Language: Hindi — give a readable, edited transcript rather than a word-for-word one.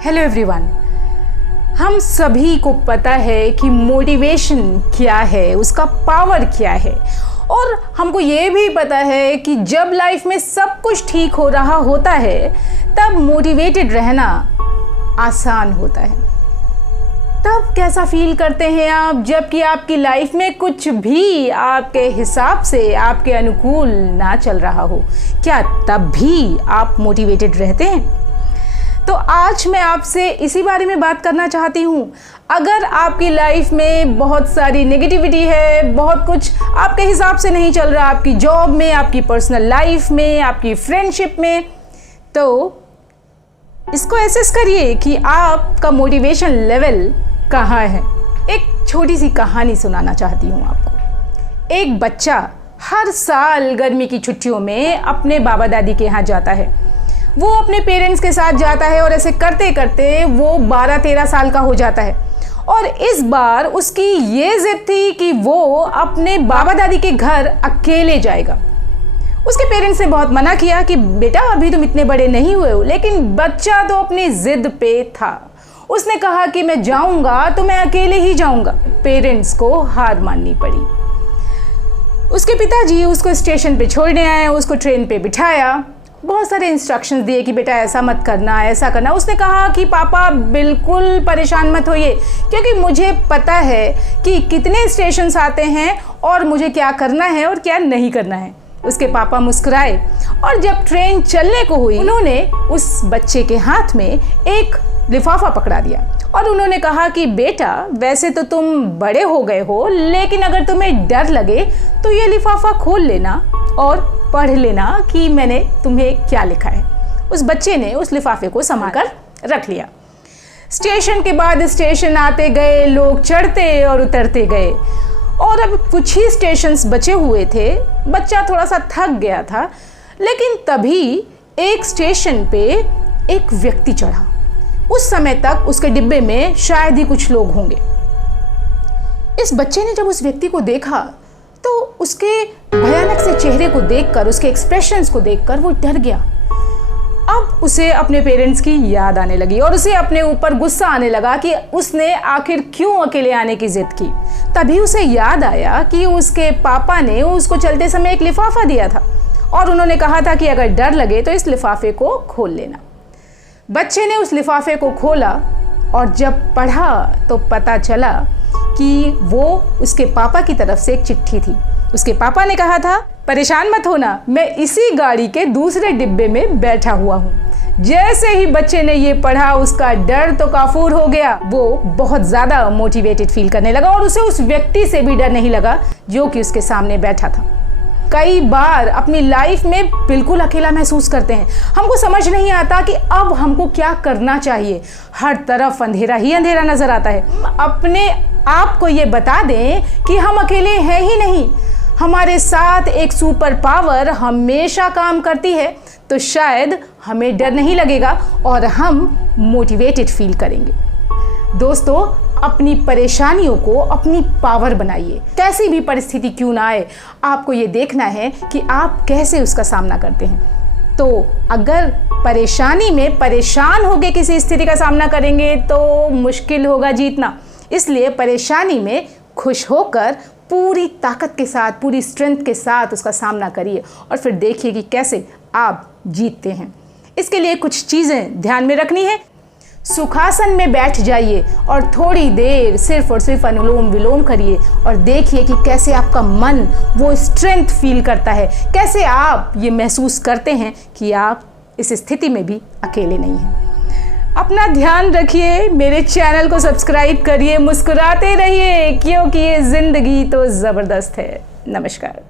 Hello everyone. हम सभी को पता है कि मोटिवेशन क्या है, उसका पावर क्या है, और हमको ये भी पता है कि जब लाइफ में सब कुछ ठीक हो रहा होता है तब मोटिवेटेड रहना आसान होता है। तब कैसा फील करते हैं आप जबकि आपकी लाइफ में कुछ भी आपके हिसाब से आपके अनुकूल ना चल रहा हो? क्या तब भी आप मोटिवेटेड रहते हैं? तो आज मैं आपसे इसी बारे में बात करना चाहती हूँ। अगर आपकी लाइफ में बहुत सारी नेगेटिविटी है, बहुत कुछ आपके हिसाब से नहीं चल रहा, आपकी जॉब में, आपकी पर्सनल लाइफ में, आपकी फ्रेंडशिप में, तो इसको एसेस करिए कि आपका मोटिवेशन लेवल कहाँ है। एक छोटी सी कहानी सुनाना चाहती हूँ आपको। एक बच्चा हर साल गर्मी की छुट्टियों में अपने बाबा दादी के यहाँ जाता है। वो अपने पेरेंट्स के साथ जाता है और ऐसे करते करते वो 12-13 साल का हो जाता है। और इस बार उसकी ये जिद थी कि वो अपने बाबा दादी के घर अकेले जाएगा। उसके पेरेंट्स ने बहुत मना किया कि बेटा अभी तुम इतने बड़े नहीं हुए हो, लेकिन बच्चा तो अपनी जिद पे था। उसने कहा कि मैं जाऊंगा तो मैं अकेले ही जाऊंगा। पेरेंट्स को हार माननी पड़ी। उसके पिताजी उसको स्टेशन पे छोड़ने आए, उसको ट्रेन पे बिठाया, बहुत सारे इंस्ट्रक्शंस दिए कि बेटा ऐसा मत करना, ऐसा करना। उसने कहा कि पापा बिल्कुल परेशान मत होइए, क्योंकि मुझे पता है कि कितने स्टेशंस आते हैं और मुझे क्या करना है और क्या नहीं करना है। उसके पापा मुस्कुराए और जब ट्रेन चलने को हुई उन्होंने उस बच्चे के हाथ में एक लिफाफा पकड़ा दिया और उन्होंने कहा कि बेटा वैसे तो तुम बड़े हो गए हो, लेकिन अगर तुम्हें डर लगे तो ये लिफाफा खोल लेना और पढ़ लेना कि मैंने तुम्हें क्या लिखा है। उस बच्चे ने उस लिफाफे को संभाल कर रख लिया। स्टेशन के बाद स्टेशन आते गए, लोग चढ़ते और उतरते गए और अब कुछ ही स्टेशंस बचे हुए थे। बच्चा थोड़ा सा थक गया था, लेकिन तभी एक स्टेशन पे एक व्यक्ति चढ़ा। उस समय तक उसके डिब्बे में शायद ही कुछ लोग होंगे। इस बच्चे ने जब उस व्यक्ति को देखा तो उसके भयानक से चेहरे को देखकर, उसके एक्सप्रेशंस को देखकर वो डर गया। अब उसे अपने पेरेंट्स की याद आने लगी और उसे अपने ऊपर गुस्सा आने लगा कि उसने आखिर क्यों अकेले आने की जिद की। तभी उसे याद आया कि उसके पापा ने उसको चलते समय एक लिफाफा दिया था और उन्होंने कहा था कि अगर डर लगे तो इस लिफाफे को खोल लेना। बच्चे ने उस लिफाफे को खोला और जब पढ़ा तो पता चला कि वो उसके पापा की तरफ से एक चिट्ठी थी। उसके पापा ने कहा था, परेशान मत होना, मैं इसी गाड़ी के दूसरे डिब्बे में बैठा हुआ हूँ। जैसे ही बच्चे ने ये पढ़ा उसका डर तो काफूर हो गया। वो बहुत ज़्यादा मोटिवेटेड फील करने लगा और उसे उस व्यक्ति से भी डर नहीं लगा जो कि उसके सामने बैठा था। कई बार अपनी लाइफ में बिल्कुल अकेला महसूस करते हैं। हमको समझ नहीं आता कि अब हमको क्या करना चाहिए। हर तरफ अंधेरा ही अंधेरा नजर आता है। अपने आप को ये बता दें कि हम अकेले हैं ही नहीं, हमारे साथ एक सुपर पावर हमेशा काम करती है, तो शायद हमें डर नहीं लगेगा और हम मोटिवेटेड फील करेंगे। दोस्तों, अपनी परेशानियों को अपनी पावर बनाइए। कैसी भी परिस्थिति क्यों ना आए, आपको ये देखना है कि आप कैसे उसका सामना करते हैं। तो अगर परेशानी में परेशान होकर किसी स्थिति का सामना करेंगे तो मुश्किल होगा जीतना। इसलिए परेशानी में खुश होकर पूरी ताकत के साथ, पूरी स्ट्रेंथ के साथ उसका सामना करिए और फिर देखिए कि कैसे आप जीतते हैं। इसके लिए कुछ चीज़ें ध्यान में रखनी है। सुखासन में बैठ जाइए और थोड़ी देर सिर्फ और सिर्फ अनुलोम विलोम करिए और देखिए कि कैसे आपका मन वो स्ट्रेंथ फील करता है, कैसे आप ये महसूस करते हैं कि आप इस स्थिति में भी अकेले नहीं हैं। अपना ध्यान रखिए, मेरे चैनल को सब्सक्राइब करिए, मुस्कुराते रहिए, क्योंकि ये जिंदगी तो ज़बरदस्त है। नमस्कार।